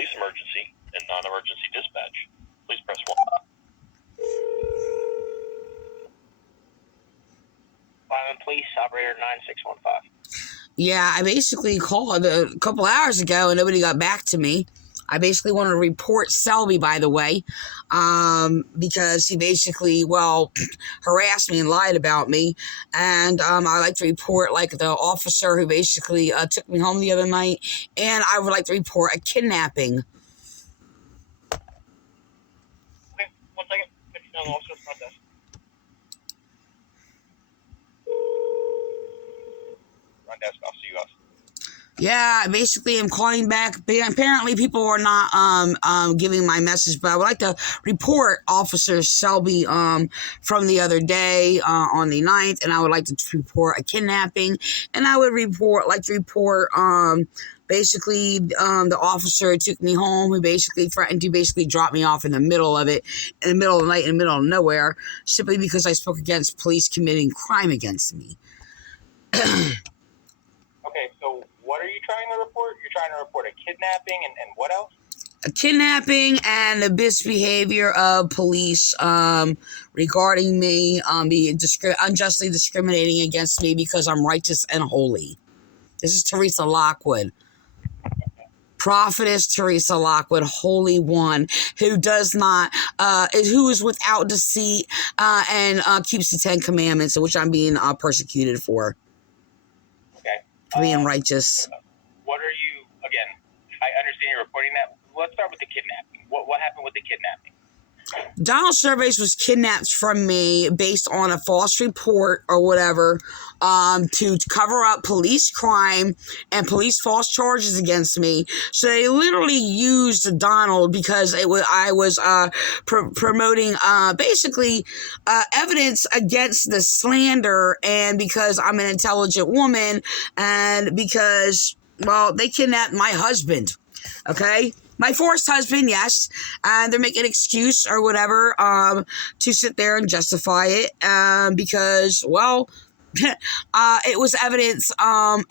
police emergency and non-emergency dispatch. Please press 1. Vineland Police, operator 9615. Yeah, I basically called a couple hours ago and nobody got back to me. I basically want to report Selby, by the way, because he basically, harassed me and lied about me. And I'd like to report, the officer who basically took me home the other night. And I would like to report a kidnapping. Okay, 1 second. 59 officer front desk. Front desk, I'll see you guys. Yeah, basically I'm calling back. Apparently people are not giving my message, but I would like to report Officer Selby from the other day on the 9th, and I would like to report a kidnapping, and I would like to report basically the officer who took me home, who basically threatened to basically drop me off in the middle of it, in the middle of the night, in the middle of nowhere, simply because I spoke against police committing crime against me. Okay, so what are you trying to report? You're trying to report a kidnapping and what else? A kidnapping and the misbehavior of police regarding me, being unjustly discriminating against me because I'm righteous and holy. This is Teresa Lockwood. Prophetess Teresa Lockwood, Holy One, who does not, who is without deceit and keeps the 10 Commandments, which I'm being persecuted for. Okay. Being righteous. What are you, again, I understand you're reporting that. Let's start with the kidnapping. What happened with the kidnapping? Donald Surveys was kidnapped from me based on a false report or whatever to cover up police crime and police false charges against me. So they literally used Donald because I was promoting basically evidence against the slander, and because I'm an intelligent woman, and because, they kidnapped my husband, okay? My forced husband, yes, and they're making an excuse or whatever to sit there and justify it because, it was evidence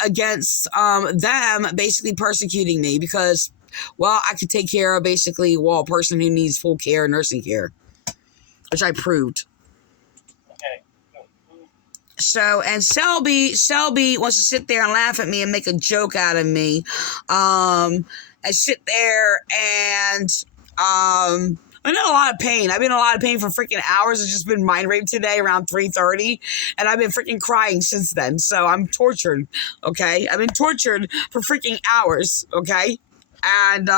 against them basically persecuting me because, I could take care of basically, a person who needs full care, nursing care, which I proved. Okay. So, and Selby wants to sit there and laugh at me and make a joke out of me. I sit there and I'm in a lot of pain. I've been in a lot of pain for freaking hours. I've just been mind raped today around 3:30, and I've been freaking crying since then. So I'm tortured, okay? I've been tortured for freaking hours, okay? And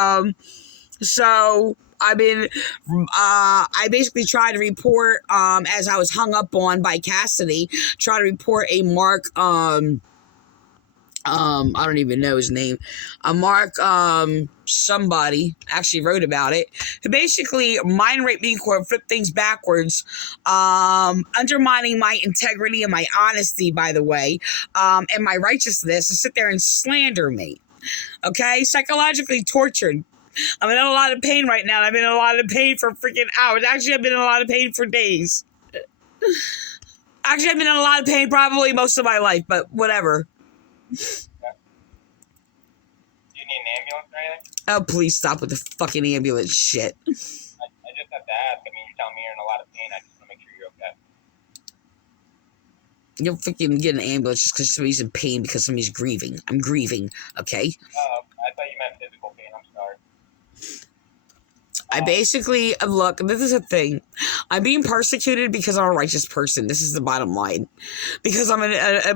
so I've been, I basically tried to report, as I was hung up on by Cassidy, try to report a Mark, I don't even know his name. Mark, somebody actually wrote about it, who basically mind raped me, flipped things backwards, undermining my integrity and my honesty, by the way, and my righteousness, to sit there and slander me. Okay? Psychologically tortured. I'm in a lot of pain right now, and I've been in a lot of pain for freaking hours. Actually, I've been in a lot of pain for days. Actually, I've been in a lot of pain probably most of my life, but whatever. Do you need an ambulance or anything? Oh, please stop with the fucking ambulance shit. I just have to ask. I mean, you're telling me you're in a lot of pain. I just want to make sure you're okay. You'll freaking get an ambulance just because somebody's in pain because somebody's grieving. I'm grieving, okay? I thought you meant physical pain. I'm sorry. I basically, look, this is a thing. I'm being persecuted because I'm a righteous person. This is the bottom line. Because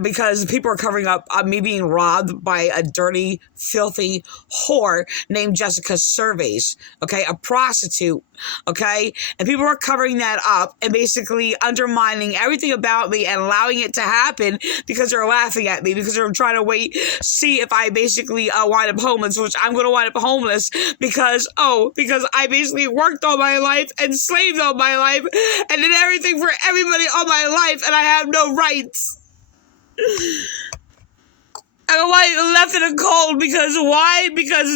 because people are covering up me being robbed by a dirty, filthy whore named Jessica Surveys, okay? A prostitute, okay? And people are covering that up and basically undermining everything about me and allowing it to happen because they're laughing at me, because they're trying to see if I basically wind up homeless, which I'm going to wind up homeless because I basically worked all my life and slaved all my life and did everything for everybody all my life, and I have no rights. I'm left in a cold because why? Because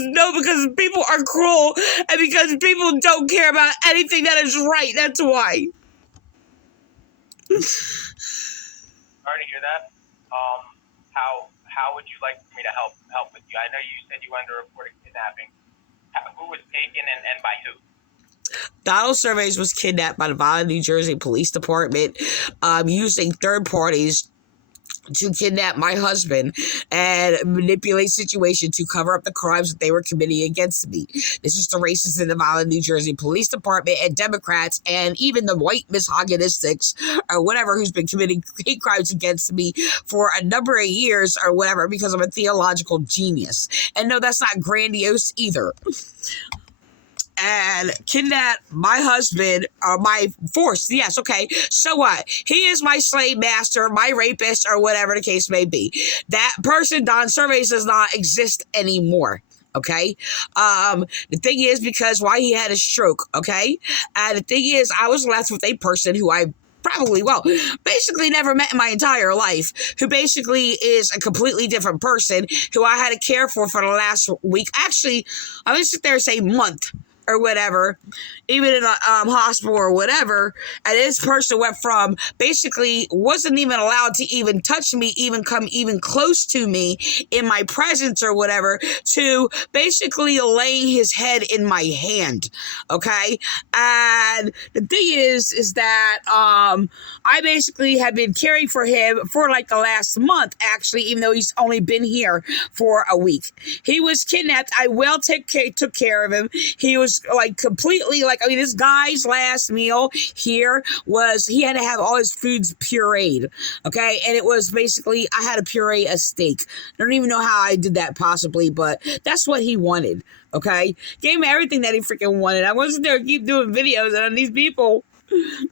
people are cruel and because people don't care about anything that is right. That's why. Sorry to hear that. How would you like me to help with you? I know you said you wanted to report a kidnapping. Who was taken and by who? Donald Surveys was kidnapped by the Vineland, New Jersey Police Department, using third parties to kidnap my husband and manipulate situation to cover up the crimes that they were committing against me. This is the racists in the Vineland, New Jersey Police Department and Democrats and even the white misogynistics or whatever who's been committing hate crimes against me for a number of years or whatever because I'm a theological genius. And no, that's not grandiose either. And kidnap my husband, or my force. Yes, okay. So what? He is my slave master, my rapist, or whatever the case may be. That person, Don Surveys, does not exist anymore. Okay. The thing is, because why he had a stroke. Okay. And the thing is, I was left with a person who I basically never met in my entire life, who basically is a completely different person who I had to care for the last week. Actually, I'm going to sit there and say month or whatever, even in a hospital or whatever. And this person went from basically wasn't even allowed to even touch me, even come even close to me in my presence or whatever, to basically laying his head in my hand. Okay. And the thing is that I basically have been caring for him for like the last month, actually, even though he's only been here for a week. He was kidnapped. I took care of him. He was like completely like, I mean, this guy's last meal here was he had to have all his foods pureed. Okay. And it was basically, I had to puree a steak. I don't even know how I did that possibly, but that's what he wanted. Okay. Gave him everything that he freaking wanted. I wasn't there to keep doing videos, and these people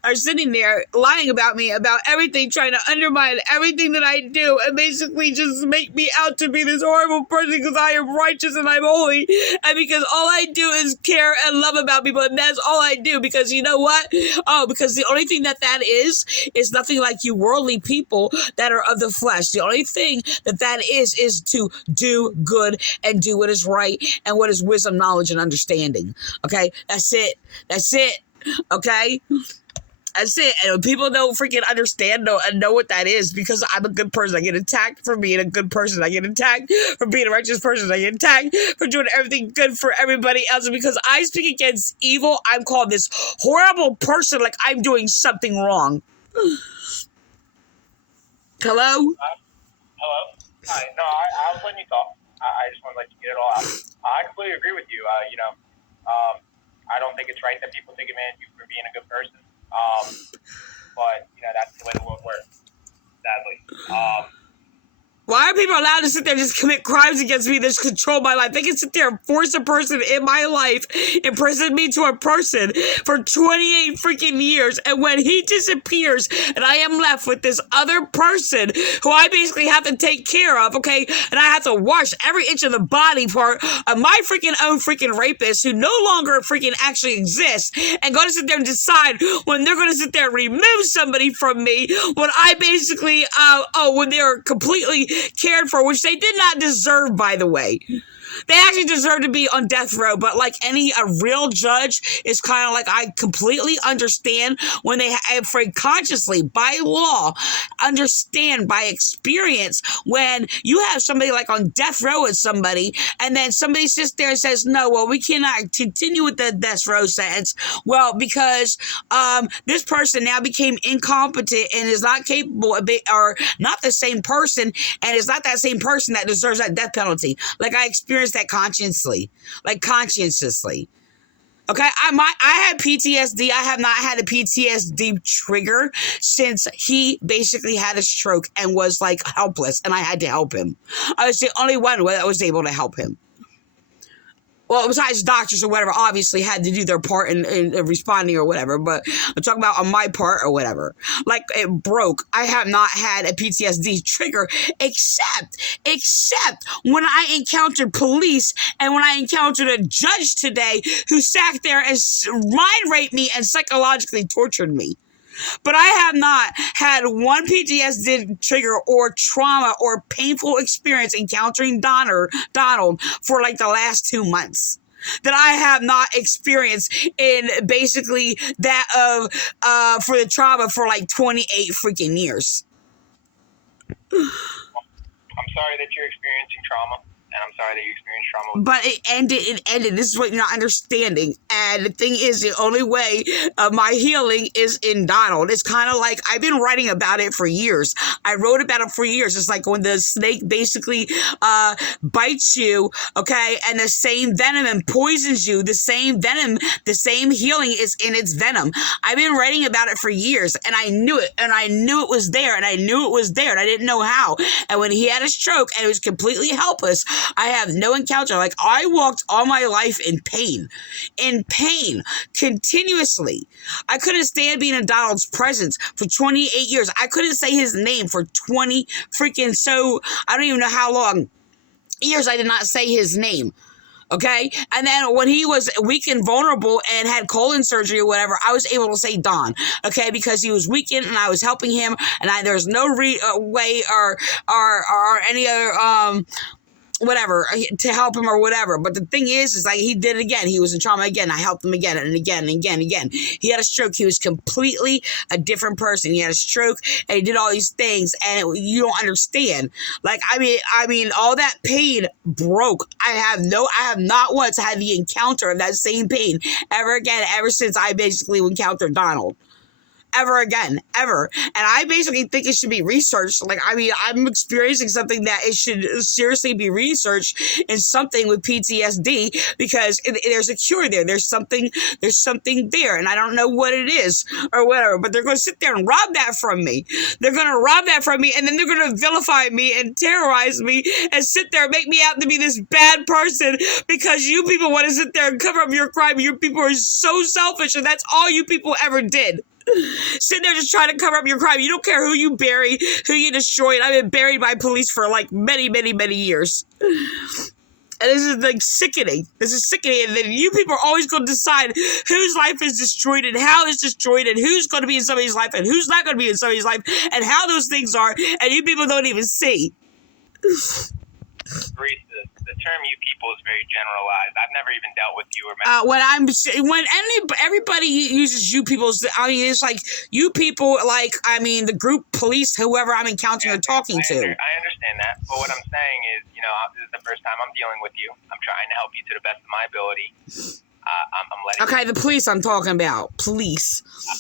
are sitting there lying about me, about everything, trying to undermine everything that I do, and basically just make me out to be this horrible person because I am righteous and I'm holy, and because all I do is care and love about people, and that's all I do. Because you know what? Oh, because the only thing that is nothing like you worldly people that are of the flesh. The only thing that is to do good and do what is right and what is wisdom, knowledge, and understanding. Okay? That's it. That's it. Okay? That's it. And people don't freaking understand and know what that is, because I'm a good person. I get attacked for being a good person. I get attacked for being a righteous person. I get attacked for doing everything good for everybody else. And because I speak against evil, I'm called this horrible person, like I'm doing something wrong. Hello? Hello? Hi. No, I was letting you talk. I just wanted to let you get it all out. I completely agree with you. I don't think it's right that people take advantage of you for being a good person. But, that's the way the world works, sadly. Why are people allowed to sit there and just commit crimes against me that just control my life? They can sit there and force a person in my life, imprison me to a person for 28 freaking years. And when he disappears and I am left with this other person who I basically have to take care of, okay? And I have to wash every inch of the body part of my freaking own freaking rapist who no longer freaking actually exists, and going to sit there and decide when they're going to sit there and remove somebody from me when I basically, when they're completely cared for, which they did not deserve, by the way. They actually deserve to be on death row, but like a real judge is kind of like, I completely understand when they consciously, by law, understand by experience when you have somebody like on death row with somebody, and then somebody sits there and says, no, well, we cannot continue with the death row sentence. Well, because this person now became incompetent and is not capable of or not the same person, and is not that same person that deserves that death penalty. Like I experienced that consciously. Okay, I had PTSD. I have not had a PTSD trigger since he basically had a stroke and was like helpless, and I had to help him. I was the only one that was able to help him. Well, besides doctors or whatever, obviously had to do their part in responding or whatever, but I'm talking about on my part or whatever. Like, it broke. I have not had a PTSD trigger except when I encountered police and when I encountered a judge today who sat there and mind raped me and psychologically tortured me. But I have not had one PTSD trigger or trauma or painful experience encountering Donald for like the last 2 months that I have not experienced in basically that of for the trauma for like 28 freaking years. I'm sorry that you're experiencing trauma. and I'm sorry that you experienced trauma with But it ended. This is what you're not understanding. And the thing is, the only way of my healing is in Donald. It's kind of like, I've been writing about it for years. I wrote about it for years. It's like when the snake basically bites you, okay, and the same venom and poisons you, the same venom, the same healing is in its venom. I've been writing about it for years, and I knew it, and I knew it was there, and I knew it was there, and I didn't know how. And when he had a stroke and it was completely helpless, I have no encounter. Like, I walked all my life in pain, continuously. I couldn't stand being in Donald's presence for 28 years. I couldn't say his name for 20 freaking I don't even know how long years I did not say his name. Okay. And then when he was weak and vulnerable and had colon surgery or whatever, I was able to say Don. Okay. Because he was weakened and I was helping him, and there's no way or any other, whatever, to help him or whatever. But the thing is like, he did it again. He was in trauma again. I helped him again and again and again and again. He had a stroke. He was completely a different person. He had a stroke and he did all these things, and you don't understand. Like, I mean, all that pain broke. I have not once had the encounter of that same pain ever again, ever since I basically encountered Donald. Ever again, ever. And I basically think it should be researched. Like, I mean, I'm experiencing something that it should seriously be researched in something with PTSD, because there's a cure there. There's something there, and I don't know what it is or whatever, but they're going to sit there and rob that from me. They're going to rob that from me, and then they're going to vilify me and terrorize me and sit there and make me out to be this bad person because you people want to sit there and cover up your crime. You people are so selfish, and that's all you people ever did. Sitting there just trying to cover up your crime. You don't care who you bury, who you destroy. And I've been buried by police for like many, many, many years. And this is like sickening. This is sickening. And then you people are always going to decide whose life is destroyed and how it's destroyed and who's going to be in somebody's life and who's not going to be in somebody's life and how those things are. And you people don't even see. the term "you people" is very generalized. I've never even dealt with you or everybody uses you people, I mean, it's like you people, like, I mean, the group police, whoever I'm encountering or talking to. I understand that, but what I'm saying is, this is the first time I'm dealing with you. I'm trying to help you to the best of my ability. I'm letting. Okay, the police I'm talking about. Police. I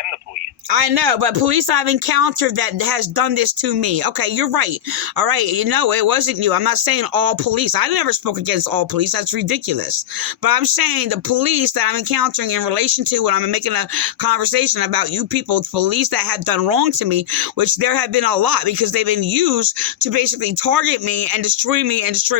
am the police. I know, but police I've encountered that has done this to me. Okay, you're right. All right, it wasn't you. I'm not saying all police. I never spoke against all police. That's ridiculous. But I'm saying the police that I'm encountering in relation to when I'm making a conversation about you people, police that have done wrong to me, which there have been a lot because they've been used to basically target me and destroy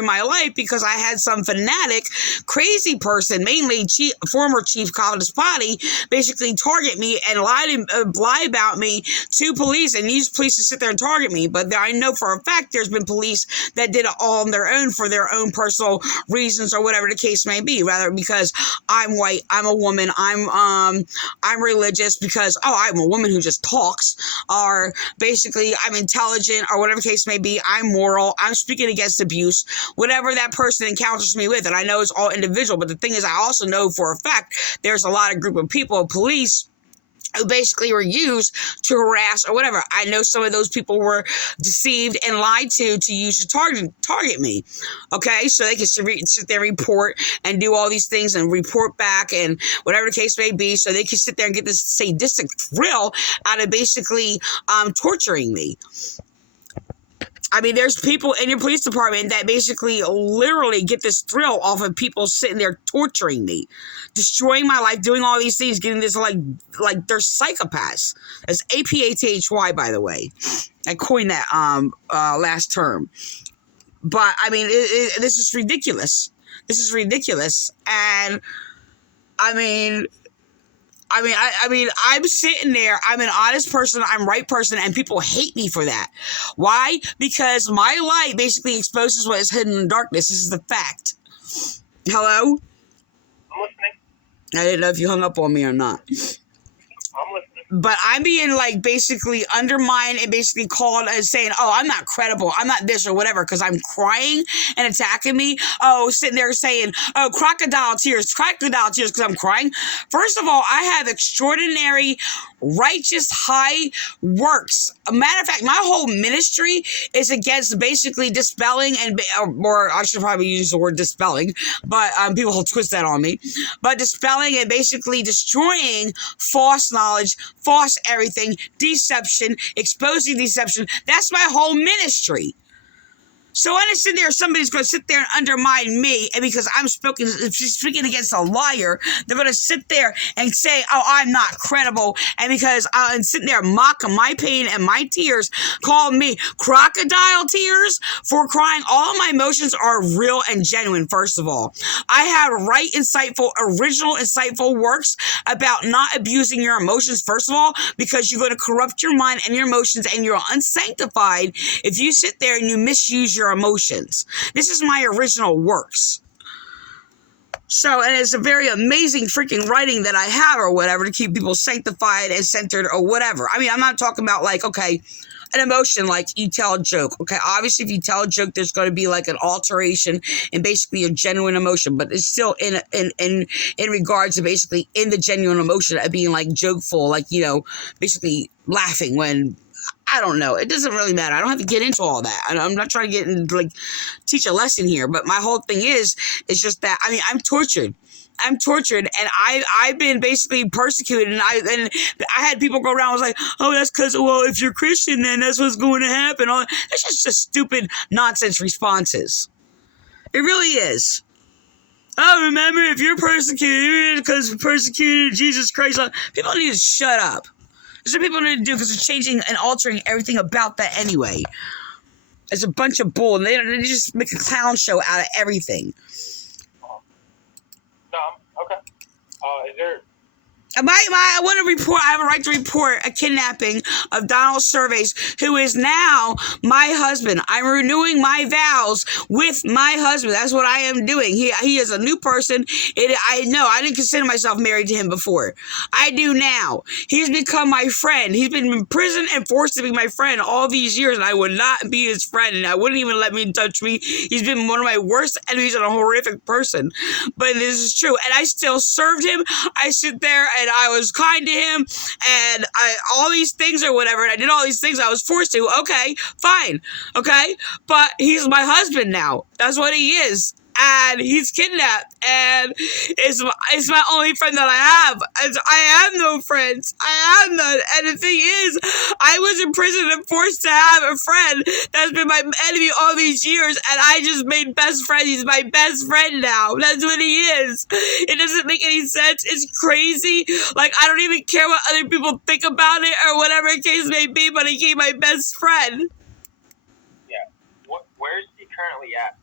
my life because I had some fanatic, crazy person, mainly former Chief Collins Potty, basically target me and lie about me to police and use police to sit there and target me. But I know for a fact there's been police that did it all on their own for their own personal reasons or whatever the case may be, rather because I'm white, I'm a woman, I'm religious, because I'm a woman who just talks, or basically I'm intelligent, or whatever the case may be, I'm moral, I'm speaking against abuse, whatever that person encounters me with. And I know it's all individual, but the thing is, I also know for a fact there's a lot of group of people, police, who basically were used to harass or whatever. I know some of those people were deceived and lied to use to target me. Okay, so they can sit there, report, and do all these things and report back and whatever the case may be. So they can sit there and get this sadistic thrill out of basically torturing me. I mean, there's people in your police department that basically literally get this thrill off of people sitting there torturing me, destroying my life, doing all these things, getting this like they're psychopaths. That's APATHY, by the way. I coined that last term. But I mean, this is ridiculous. This is ridiculous. And I mean, I'm sitting there, I'm an honest person, I'm a right person, and people hate me for that. Why? Because my light basically exposes what is hidden in darkness. This is the fact. Hello? I'm listening. I didn't know if you hung up on me or not. I'm listening. I'm being like basically undermined and basically called and saying, oh, I'm not credible, I'm not this or whatever, because I'm crying and attacking me. Oh, sitting there saying, oh, crocodile tears, because I'm crying. First of all, I have extraordinary righteous high works. A matter of fact, my whole ministry is against basically dispelling or I should probably use the word dispelling, but people will twist that on me. But dispelling and basically destroying false knowledge, false everything, deception, exposing deception. That's my whole ministry. So I understand somebody's going to sit there and undermine me, and because I'm speaking against a liar, they're going to sit there and say, oh, I'm not credible, and because I'm sitting there mocking my pain and my tears, calling me crocodile tears for crying. All of my emotions are real and genuine, first of all. I have original insightful works about not abusing your emotions, first of all, because you're going to corrupt your mind and your emotions, and you're unsanctified if you sit there and you misuse your emotions. This is my original works. So, and it's a very amazing freaking writing that I have or whatever to keep people sanctified and centered or whatever. I mean, I'm not talking about like, okay, an emotion like you tell a joke. Okay, obviously if you tell a joke, there's going to be like an alteration in basically a genuine emotion, but it's still in regards to basically in the genuine emotion of being like jokeful, like, you know, basically laughing when, I don't know. It doesn't really matter. I don't have to get into all that. I'm not trying to get into, like, teach a lesson here. But my whole thing is just that, I mean, I'm tortured. And I've been basically persecuted. And I had people go around, I was like, oh, that's because, well, if you're Christian, then that's what's going to happen. That's just stupid nonsense responses. It really is. Oh, remember, if you're persecuted because persecuted Jesus Christ, people need to shut up. That's what people need to do, because they're changing and altering everything about that anyway. It's a bunch of bull, and they just make a clown show out of everything. No, okay. Is there... I want to report, I have a right to report a kidnapping of Donald Surveys, who is now my husband. I'm renewing my vows with my husband. That's what I am doing. He is a new person. I didn't consider myself married to him before. I do now. He's become my friend. He's been in prison and forced to be my friend all these years, and I would not be his friend, and I wouldn't even let me touch me. He's been one of my worst enemies and a horrific person. But this is true. And I still served him. I sit there and I was kind to him, and all these things or whatever, and I did all these things I was forced to. Okay, fine. Okay, but he's my husband now. That's what he is. And he's kidnapped, and it's my only friend that I have. I have no friends. I have none. And the thing is, I was in prison and forced to have a friend that's been my enemy all these years, and I just made best friend. He's my best friend now. That's what he is. It doesn't make any sense. It's crazy. Like, I don't even care what other people think about it or whatever the case may be, but he became my best friend. Yeah. Where is he currently at?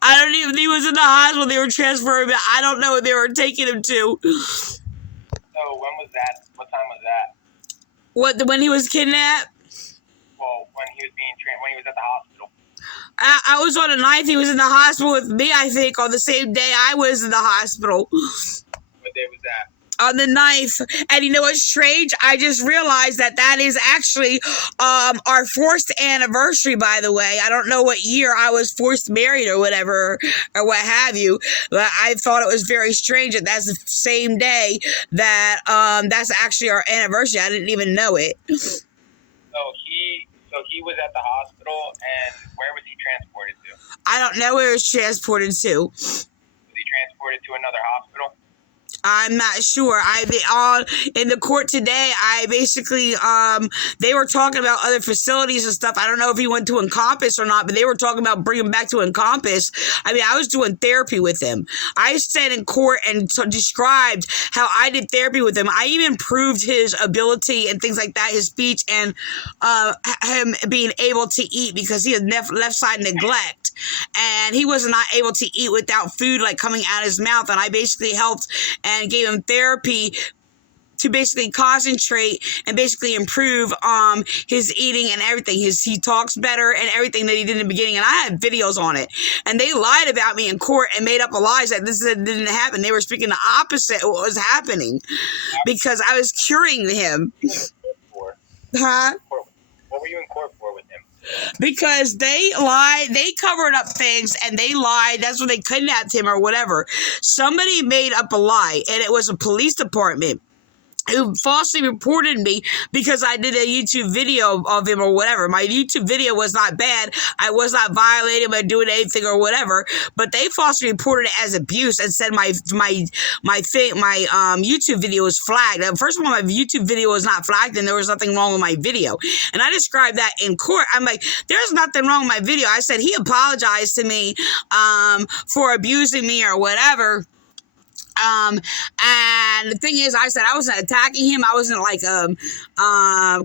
I don't even, he was in the hospital. They were transferring him. I don't know what they were taking him to. So when was that? What time was that? When he was kidnapped? Well, when he was at the hospital. I was on the 9th. He was in the hospital with me, I think, on the same day I was in the hospital. What day was that? On the 9th. And you know what's strange? I just realized that is actually our 4th anniversary, by the way. I don't know what year I was forced married or whatever, or what have you. But I thought it was very strange that that's the same day that that's actually our anniversary. I didn't even know it. So he was at the hospital, and where was he transported to? I don't know where he was transported to. Was he transported to another hospital? I'm not sure. In the court today, I basically, they were talking about other facilities and stuff. I don't know if he went to Encompass or not, but they were talking about bringing him back to Encompass. I mean, I was doing therapy with him. I sat in court and described how I did therapy with him. I even proved his ability and things like that, his speech, and him being able to eat, because he had left side neglect, and he was not able to eat without food like coming out of his mouth. And I basically helped and gave him therapy to basically concentrate and basically improve his eating and everything. He talks better and everything that he did in the beginning, and I had videos on it. And they lied about me in court and made up lies that this didn't happen. They were speaking the opposite of what was happening because I was curing him. Huh? What were you in court for with him? Because they lied, they covered up things and they lied. That's when they kidnapped him or whatever. Somebody made up a lie, and it was a police department who falsely reported me because I did a YouTube video of him or whatever. My YouTube video was not bad. I was not violating by doing anything or whatever, but they falsely reported it as abuse and said my YouTube video was flagged. First of all, my YouTube video was not flagged and there was nothing wrong with my video. And I described that in court. I'm like, there's nothing wrong with my video. I said he apologized to me for abusing me or whatever. And the thing is, I said I wasn't attacking him. I wasn't like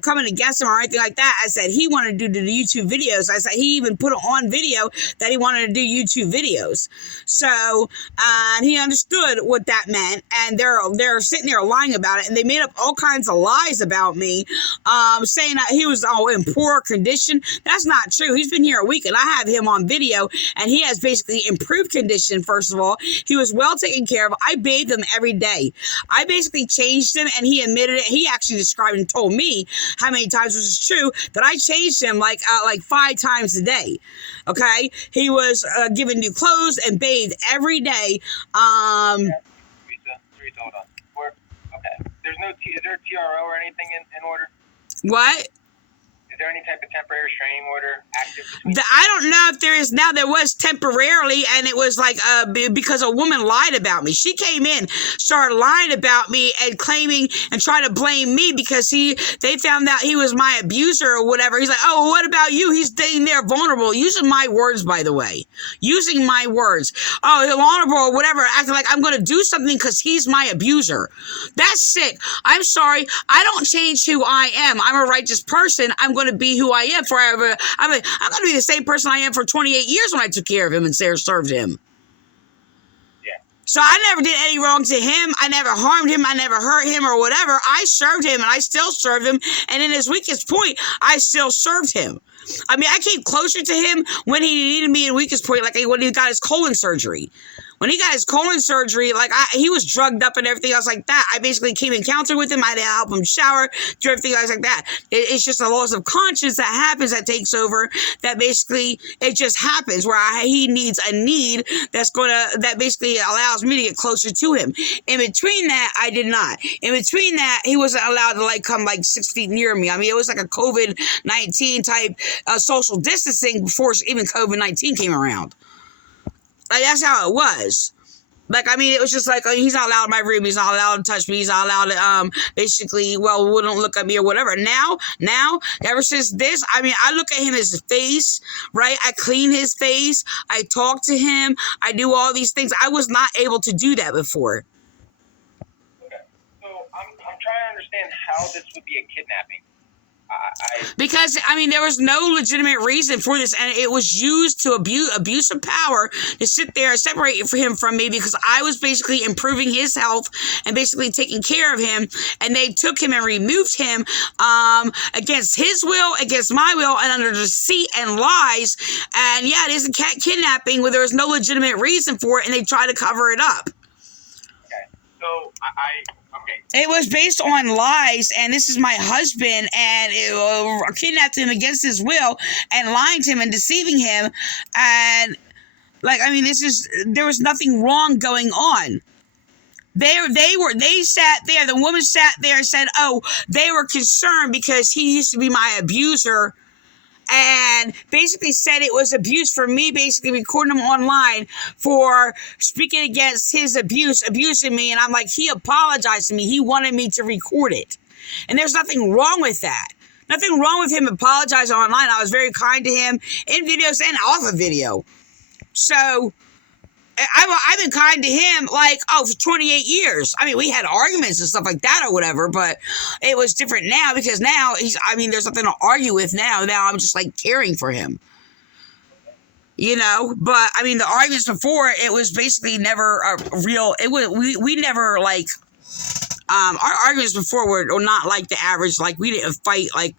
coming against him or anything like that. I said he wanted to do the YouTube videos. I said he even put it on video that he wanted to do YouTube videos. So, and he understood what that meant. And they're sitting there lying about it. And they made up all kinds of lies about me, saying that he was in poor condition. That's not true. He's been here a week, and I have him on video, and he has basically improved condition. First of all, he was well taken care of. I bathed him every day. I basically changed him, and he admitted it. He actually described and told me how many times, which is true, that I changed him like 5 times a day. Okay, he was given new clothes and bathed every day. Teresa, hold on. Okay. Is there a TRO or anything in order? What? Is there any type of temporary restraining order active? I don't know if there is now. There was temporarily, and it was like because a woman lied about me. She came in, started lying about me and claiming and trying to blame me because they found out he was my abuser or whatever. He's like, oh, well, what about you? He's staying there vulnerable. Using my words, by the way. Using my words. Oh, vulnerable or whatever, acting like I'm going to do something because he's my abuser. That's sick. I'm sorry. I don't change who I am. I'm a righteous person. I'm going to be who I am forever. I'm going to be the same person I am for 28 years when I took care of him and served him. Yeah. So I never did any wrong to him. I never harmed him. I never hurt him or whatever. I served him, and I still serve him. And in his weakest point, I still served him. I mean, I came closer to him when he needed me in weakest point, like when he got his colon surgery. When he got his colon surgery, he was drugged up and everything else like that. I basically came in encounter with him. I had to help him shower, do everything else like that. It's just a loss of conscience that happens, that takes over, that basically, it just happens where he needs a need that basically allows me to get closer to him. In between that, I did not. In between that, he wasn't allowed to come 6 feet near me. I mean, it was like a COVID-19 type social distancing before even COVID-19 came around. That's how it was. It was just he's not allowed in my room. He's not allowed to touch me. He's not allowed to, wouldn't look at me or whatever. Now, ever since this, I look at him as his face, right? I clean his face. I talk to him. I do all these things. I was not able to do that before. Okay. So I'm trying to understand how this would be a kidnapping. Because, there was no legitimate reason for this, and it was used to abuse of power to sit there and separate him from me because I was basically improving his health and basically taking care of him, and they took him and removed him against his will, against my will, and under deceit and lies, and yeah, it is a kidnapping where there was no legitimate reason for it, and they tried to cover it up. Okay, so Okay. It was based on lies, and this is my husband, and it kidnapped him against his will, and lying to him and deceiving him, and there was nothing wrong going on. They sat there, the woman sat there and said, oh, they were concerned because he used to be my abuser, and basically said it was abuse for me basically recording him online for speaking against his abusing me. And I'm like, he apologized to me. He wanted me to record it. And there's nothing wrong with that. Nothing wrong with him apologizing online. I was very kind to him in videos and off of video. So I've been kind to him for 28 years. We had arguments and stuff like that or whatever, but it was different now because now there's nothing to argue with now. Now I'm just caring for him. But the arguments before, it was basically never a real, we never our arguments before were not like the average, like we didn't fight like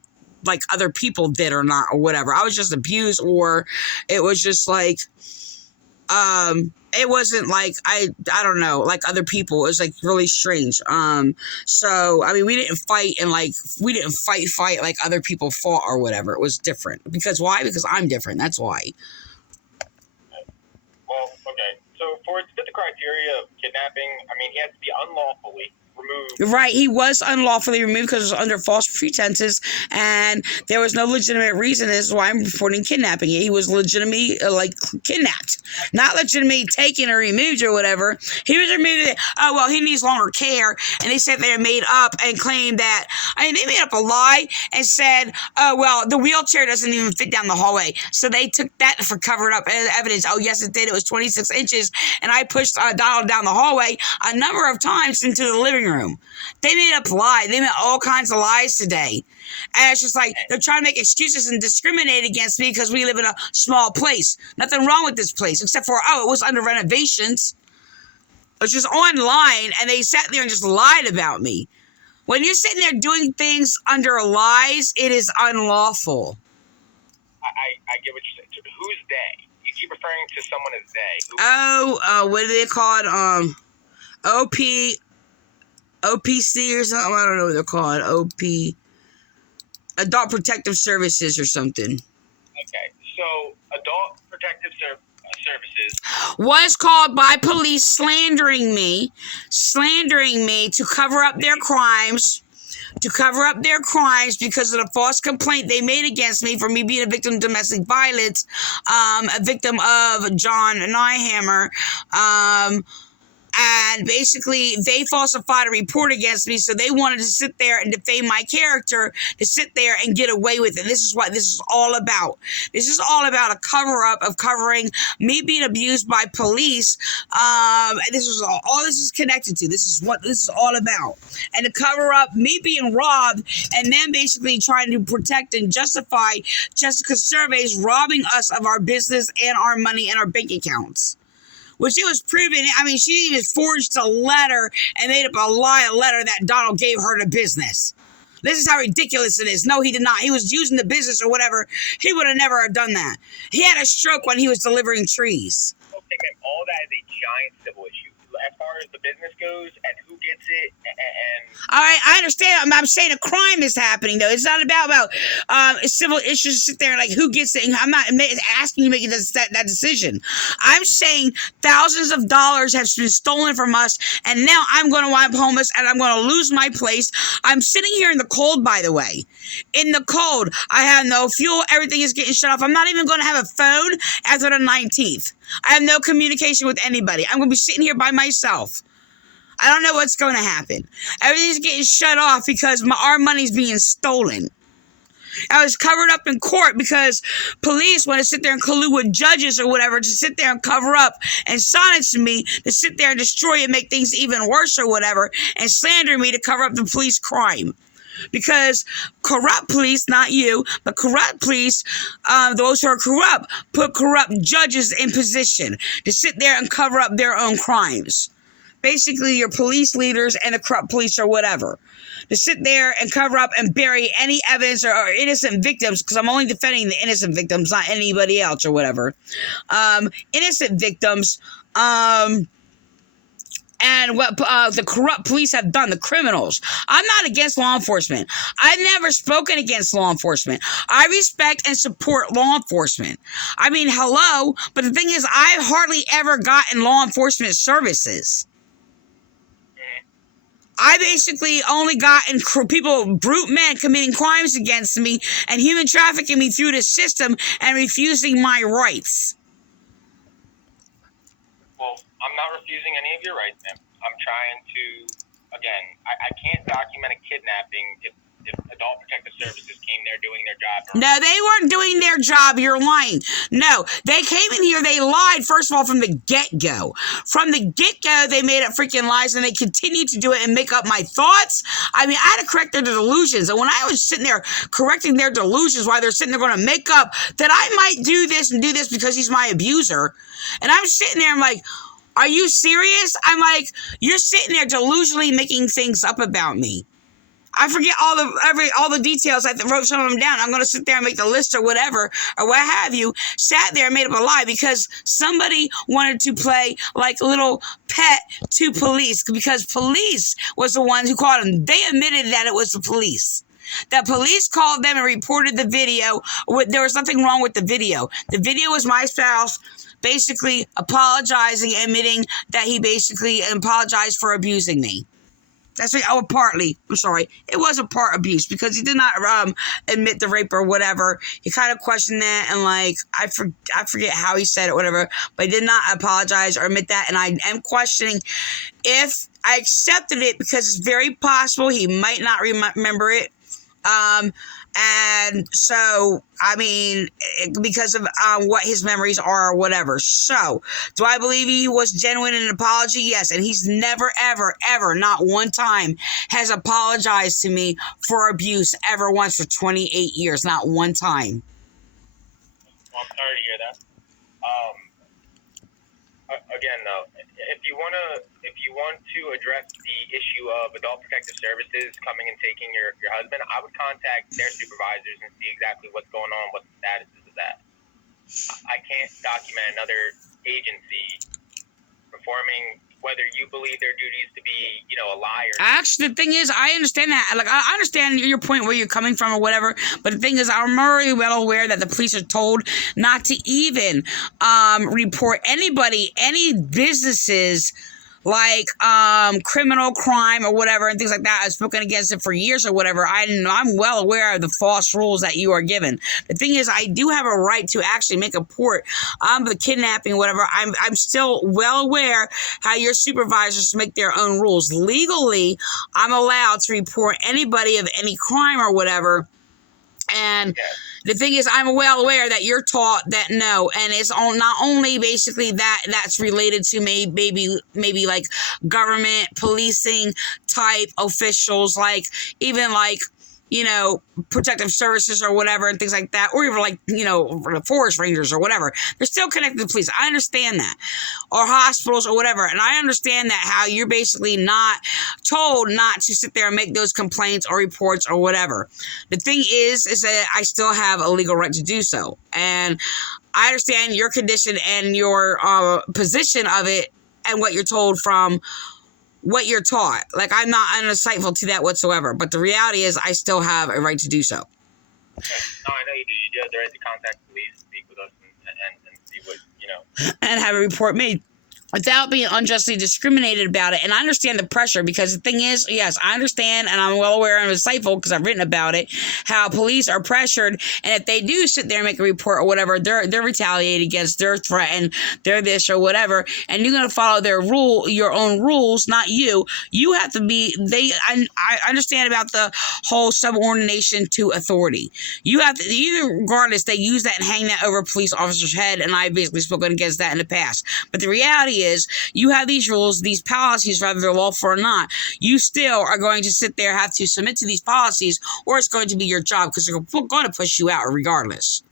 other people did or not or whatever. I was just abused, or it was just like it wasn't like I don't know, like other people. It was like really strange. So I mean, we didn't fight like other people fought or whatever. It was different. Because why? Because I'm different. That's why. Well, okay. So for it to fit the criteria of kidnapping, I mean, he has to be unlawfully removed. Right, he was unlawfully removed because it was under false pretenses, and there was no legitimate reason. This is why I'm reporting kidnapping. He was legitimately kidnapped, not legitimately taken or removed or whatever. He was removed. Oh well, he needs longer care, and they said they made up and claimed that. I mean, they made up a lie and said, oh well, the wheelchair doesn't even fit down the hallway, so they took that for covered up evidence. Oh yes, it did. It was 26 inches, and I pushed Donald down the hallway a number of times into the living room. They made up lies. They made all kinds of lies today. And it's just like they're trying to make excuses and discriminate against me because we live in a small place. Nothing wrong with this place except for, oh, it was under renovations. It was just online, and they sat there and just lied about me. When you're sitting there doing things under lies, it is unlawful. I get what you're saying. Who's they? You keep referring to someone as they. What do they call it? OPC or something. I don't know what they're called. Adult Protective Services or something. Okay, so Adult Protective Services was called by police slandering me to cover up their crimes. Because of the false complaint they made against me for me being a victim of domestic violence, a victim of John Nyhammer, and basically they falsified a report against me, so they wanted to sit there and defame my character, to sit there and get away with it. This is what this is all about. This is all about a cover-up of covering me being abused by police. And this is all this is connected to. This is what this is all about. And to cover up me being robbed, and then basically trying to protect and justify Jessica Surveys robbing us of our business and our money and our bank accounts. Which it was proven. I mean, she even forged a letter and made up a letter that Donald gave her to business. This is how ridiculous it is. No, he did not. He was using the business or whatever. He would have never have done that. He had a stroke when he was delivering trees. Okay, man, all that is a giant civil issue. As far as the business goes and who gets it, and all right, I understand. I'm saying a crime is happening, though. It's not about civil issues. Sit there like who gets it. I'm not asking you to make that decision. I'm saying thousands of dollars have been stolen from us, and now I'm going to wind up homeless, and I'm going to lose my place. I'm sitting here in the cold, by the way. In the cold, I have no fuel. Everything is getting shut off. I'm not even going to have a phone after the 19th. I have no communication with anybody. I'm going to be sitting here by myself. I don't know what's going to happen. Everything's getting shut off because our money's being stolen. I was covered up in court because police want to sit there and collude with judges or whatever to sit there and cover up and silence me, to sit there and destroy and make things even worse or whatever, and slander me to cover up the police crime. Because corrupt police, not you, but corrupt police, those who are corrupt, put corrupt judges in position to sit there and cover up their own crimes. Basically, your police leaders and the corrupt police or whatever. To sit there and cover up and bury any evidence or innocent victims, because I'm only defending the innocent victims, not anybody else or whatever. Innocent victims, and what the corrupt police have done, the criminals. I'm not against law enforcement. I've never spoken against law enforcement. I respect and support law enforcement. I mean, hello, but the thing is, I've hardly ever gotten law enforcement services. I basically only gotten brute men committing crimes against me and human trafficking me through the system and refusing my rights. Well, I'm not refusing any of your rights, ma'am. I'm trying to, again, I can't document a kidnapping if Adult Protective Services came there doing their job. No, they weren't doing their job. You're lying. No, they came in here. They lied, first of all, from the get-go. From the get-go, they made up freaking lies, and they continued to do it and make up my thoughts. I mean, I had to correct their delusions. And when I was sitting there correcting their delusions while they're sitting there going to make up that I might do this and do this because he's my abuser, and I'm sitting there, I'm like, Are you serious? I'm like, you're sitting there delusionally making things up about me. I forget all the details. I wrote some of them down. I'm going to sit there and make the list or whatever, or what have you. Sat there and made up a lie because somebody wanted to play like little pet to police, because police was the ones who called them. They admitted that it was the police. The police called them and reported the video. There was nothing wrong with the video. The video was my spouse basically apologizing, admitting that he basically apologized for abusing me. That's right. Oh, partly. I'm sorry. It was a part abuse because he did not admit the rape or whatever. He kind of questioned that, and like I forget how he said it, whatever. But he did not apologize or admit that. And I am questioning if I accepted it, because it's very possible he might not remember it. And so, I mean, because of what his memories are or whatever. So, do I believe he was genuine in an apology? Yes. And he's never, ever, ever, not one time, has apologized to me for abuse ever once for 28 years. Not one time. Well, I'm sorry to hear that. Again, though, if you want to address the issue of Adult Protective Services coming and taking your husband, I would contact their supervisors and see exactly what's going on, what the status is of that. I can't document another agency performing, whether you believe their duties to be, a liar. Actually, the thing is, I understand that. Like, I understand your point where you're coming from or whatever. But the thing is, I'm very well aware that the police are told not to even report anybody, any businesses, like criminal crime or whatever and things like that. I've spoken against it for years or whatever. I'm well aware of the false rules that you are given. The thing is, I do have a right to actually make a report on the kidnapping or whatever. I'm still well aware how your supervisors make their own rules. Legally, I'm allowed to report anybody of any crime or whatever. And the thing is, I'm well aware that you're taught that no, and it's not only basically that's related to maybe like government policing type officials, like even like, protective services or whatever and things like that, or even like, forest rangers or whatever. They're still connected to police. I understand that. Or hospitals or whatever. And I understand that how you're basically not told not to sit there and make those complaints or reports or whatever. The thing is that I still have a legal right to do so. And I understand your condition and your position of it and what you're told from what you're taught. Like, I'm not uninsightful to that whatsoever. But the reality is I still have a right to do so. No, I know you do. You do have the right to contact police, speak with us, and see what, and have a report made without being unjustly discriminated about it. And I understand the pressure, because the thing is, yes, I understand, and I'm well aware and insightful because I've written about it, how police are pressured, and if they do sit there and make a report or whatever, they're retaliated against, they're threatened, they're this or whatever, and you're going to follow your own rules, not you. You have to be, I understand about the whole subordination to authority. You have to, either regardless, they use that and hang that over a police officer's head, and I've basically spoken against that in the past. But the reality is, you have these rules, these policies, whether they're lawful or not. You still are going to sit there, have to submit to these policies, or it's going to be your job, because they're going to push you out regardless.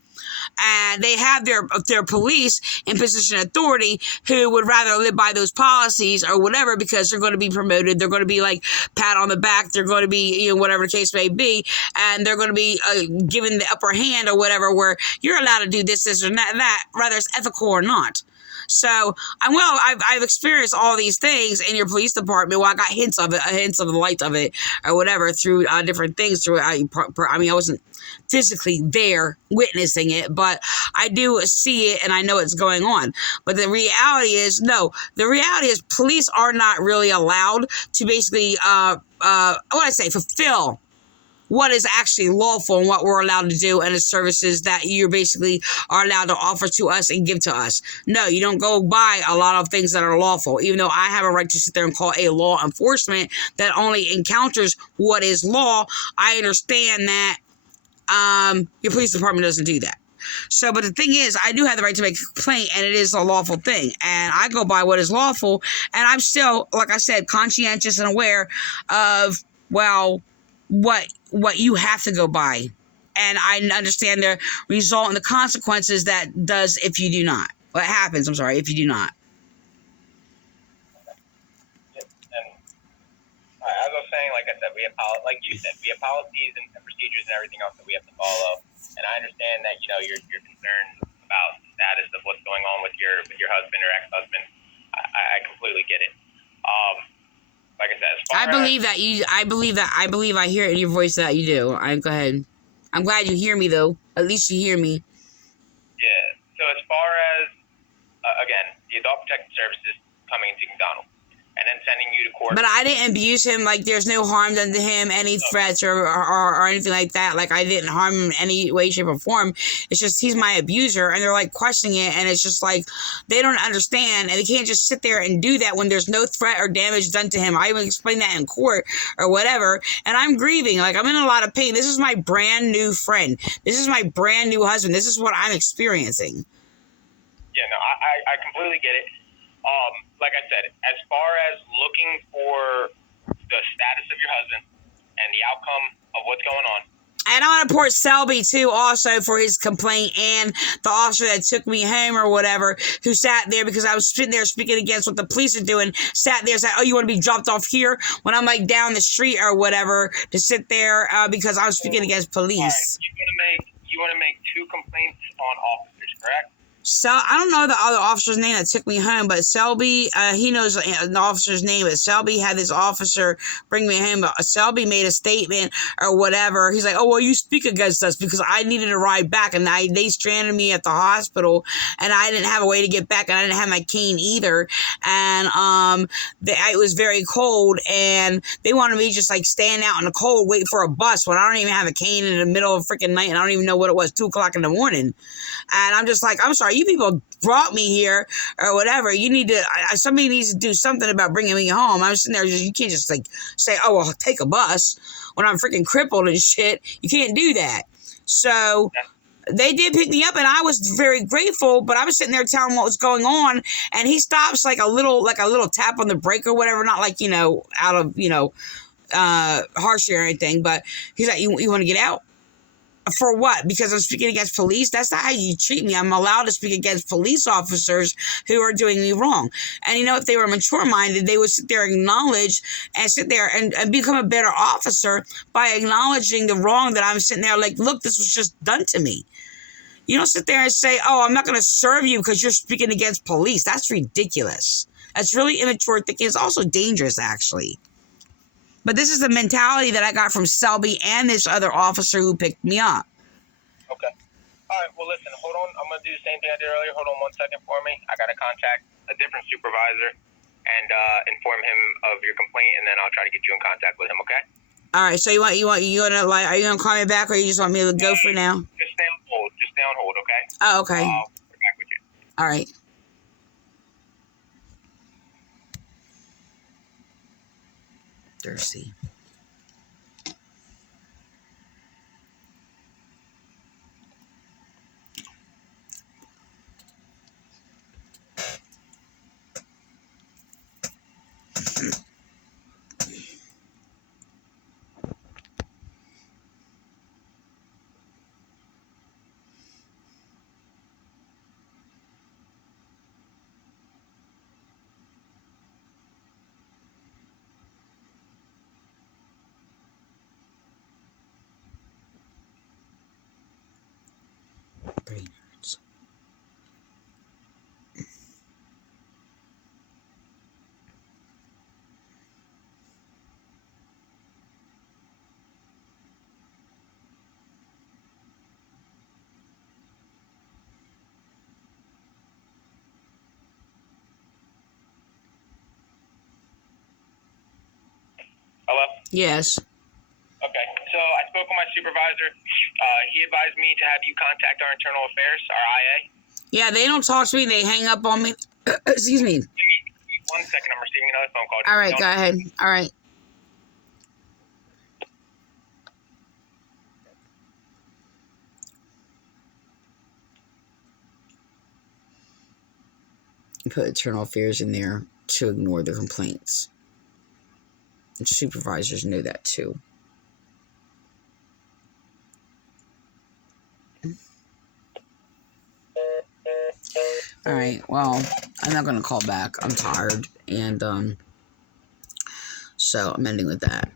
And they have their police in position of authority who would rather live by those policies or whatever, because they're going to be promoted. They're going to be like pat on the back. They're going to be, whatever the case may be. And they're going to be given the upper hand or whatever, where you're allowed to do this or that, whether it's ethical or not. So, I've experienced all these things in your police department. Well, I got hints of the light of it, or whatever, through different things. I wasn't physically there witnessing it, but I do see it and I know what's going on. But the reality is, police are not really allowed to basically, fulfill what is actually lawful and what we're allowed to do, and the services that you basically are allowed to offer to us and give to us. No, you don't go by a lot of things that are lawful, even though I have a right to sit there and call a law enforcement that only encounters what is law. I understand that your police department doesn't do that. So, but the thing is, I do have the right to make a complaint, and it is a lawful thing. And I go by what is lawful, and I'm still, like I said, conscientious and aware of, what you have to go by. And I understand the result and the consequences that does if you do not. What happens, if you do not. like you said, we have policies and procedures and everything else that we have to follow. And I understand that you're concerned about the status of what's going on with your husband or ex-husband. I completely get it. Like I said, as far I believe I hear it in your voice that you do. Go ahead. I'm glad you hear me though. At least you hear me. Yeah. So as far as again, the Adult Protective Services coming into McDonald and then sending you to court. But I didn't abuse him. Like, there's no harm done to him, any threats or anything like that. Like, I didn't harm him in any way, shape, or form. It's just he's my abuser, and they're, like, questioning it, and it's just, like, they don't understand, and they can't just sit there and do that when there's no threat or damage done to him. I even explained that in court or whatever, and I'm grieving. Like, I'm in a lot of pain. This is my brand new friend. This is my brand new husband. This is what I'm experiencing. Yeah, no, I completely get it. Like I said, as far as looking for the status of your husband and the outcome of what's going on. And I want to report Selby, too, also for his complaint, and the officer that took me home or whatever, who sat there because I was sitting there speaking against what the police are doing, sat there and said, oh, you want to be dropped off here? When I'm, like, down the street or whatever, to sit there because I was speaking against police. Right. You want to make 2 complaints on officers, correct? So I don't know the other officer's name that took me home, but Selby, he knows the officer's name, but Selby had this officer bring me home, but Selby made a statement or whatever. He's like, oh, well, you speak against us because I needed a ride back, and they stranded me at the hospital, and I didn't have a way to get back, and I didn't have my cane either, and it was very cold, and they wanted me just, like, stand out in the cold, wait for a bus, when I don't even have a cane in the middle of freaking night, and I don't even know what it was, 2 o'clock in the morning, and I'm just like, I'm sorry, you people brought me here or whatever. You need to, somebody needs to do something about bringing me home. I'm sitting there, you can't just like say, oh, well, take a bus when I'm freaking crippled and shit. You can't do that. So they did pick me up, and I was very grateful, but I was sitting there telling him what was going on, and he stops like a little tap on the brake or whatever, not like, out of, harsh or anything, but he's like, you want to get out? For what? Because I'm speaking against police? That's not how you treat me. I'm allowed to speak against police officers who are doing me wrong. And if they were mature-minded, they would sit there and acknowledge and sit there and become a better officer by acknowledging the wrong that I'm sitting there like, look, this was just done to me. You don't sit there and say, oh, I'm not going to serve you because you're speaking against police. That's ridiculous. That's really immature thinking. It's also dangerous, actually. But this is the mentality that I got from Selby and this other officer who picked me up. Okay. All right, well, listen, hold on. I'm going to do the same thing I did earlier. Hold on 1 second for me. I got to contact a different supervisor and inform him of your complaint, and then I'll try to get you in contact with him, okay? All right, so are you gonna call me back, or you just want me to go for now? Just stay on hold. Okay? Oh, okay. I'll be back with you. All right. Thirsty. Brainards. Hello? Yes. Okay, so I spoke with my supervisor. He advised me to have you contact our internal affairs, our IA. Yeah, they don't talk to me. They hang up on me. Excuse me. Give me 1 second. I'm receiving another phone call. All right, go ahead. All right. Put internal affairs in there to ignore the complaints. And supervisors know that too. All right, well, I'm not going to call back. I'm tired. And so I'm ending with that.